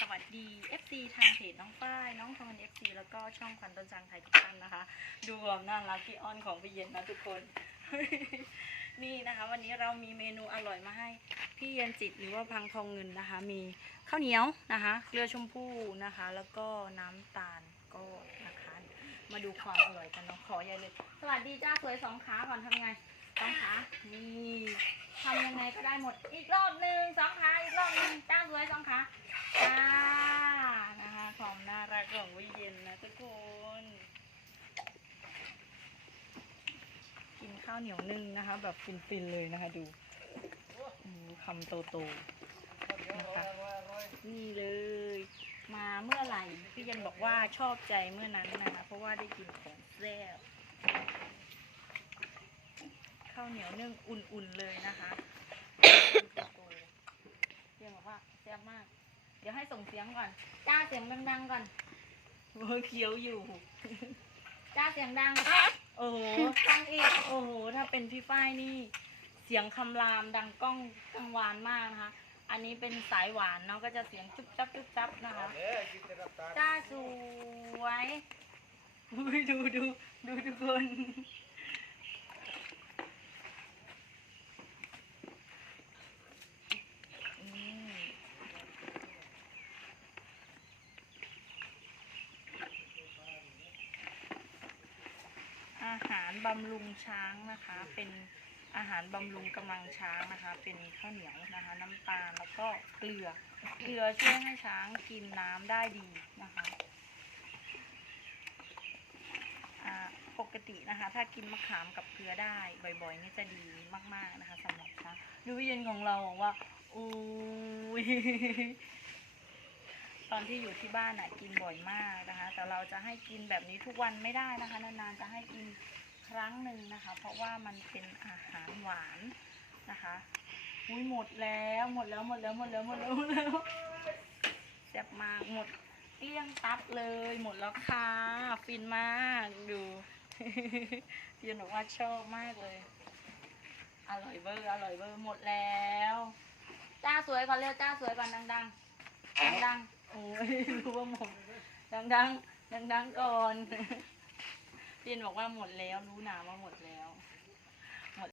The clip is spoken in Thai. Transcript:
สวัสดี FC ทางเพจน้องฝ้ายน้องทอน FC แล้วก็ช่องควันต้นจางไทยทุกท่านนะคะ ดูความน่ารักที่อ้อนของพี่เย็นนะทุกคน นี่นะคะ วันนี้เรามีเมนูอร่อยมาให้พี่เย็นจิตหรือว่าพังทองเงินนะคะ มีข้าวเหนียวนะคะเกลือชมพูนะคะ แล้วก็น้ำตาลก็นะคะ มาดูความอร่อยกันเน้องขอใหญ่เลย สวัสดีจ้าสวยสองขาก่อนทำไงสองขานี่ทำยังไงก็ได้หมดอีกรอบหนึ่งสองขาอีกรอบหนึ่งจ้าสวยสองขานะคะความน่ารักของวิเย็นนะทุกคน กิน ข้าวเหนียวนึ่งนะคะ แบบฟินๆเลยนะคะ ดูอืมคำโตๆนะคะนี่เลย มาเมื่อไหร่พี่เย็นบอกว่าชอบใจเมื่อนั้นนะคะเพราะว่าได้กินของแซ่บข้าวเหนียวนึ่งอุ่นๆเลยนะคะพี่เย็นบอกว่าแซ่บมาก เดี๋ยวให้ส่งเสียงก่อน จ้าเสียงดังๆก่อนโอ้ยเคี้ยวอยู่ จ้าเสียงดัง โอ้โหฟังอีกโอ้โห ถ้าเป็นพี่ฝ้ายนี่ เสียงคำรามดังก้องกังวานมากนะคะ อันนี้เป็นสายหวานเนาะก็จะเสียงจุ๊บจับจุ๊บจับนะคะจ้าสวยดูดูดูดูทุกคน อาหารบำรุงช้างนะคะ เป็นอาหารบำรุงกำลังช้างนะคะ เป็นข้าวเหนียวนะคะ น้ำตาลแล้วก็เกลือ เกลือช่วยให้ช้างกินน้ำได้ดีนะคะปกตินะคะ ถ้ากินมะขามกับเกลือได้บ่อยๆ นี่จะดีมากๆนะคะสำหรับช้างดูวิเย็นของเราบอกว่าอุ้ย ตอนที่อยู่ที่บ้านอะกินบ่อยมากนะคะ แต่เราจะให้กินแบบนี้ทุกวันไม่ได้นะคะ นานๆจะให้กินครั้งหนึ่งนะคะ เพราะว่ามันเป็นอาหารหวานนะคะอุ้ยหมดแล้วหมดแล้วหมดแล้วหมดแล้วหมดแล้วหมดแล้วแซ่บมากหมดเกลี้ยงตับเลยหมดแล้วค่ะฟินมากดูพี่ยนบอกว่าชอบมากเลย อร่อยเบอร์อร่อยเบอร์หมดแล้ว จ้าสวยก่อนเร็วจ้าสวยก่อนดังๆดังๆ โอ้ยรู้ว่าหมดดังดังดังๆก่อน พี่ยนบอกว่าหมดแล้วรู้หนาว่าหมดแล้ว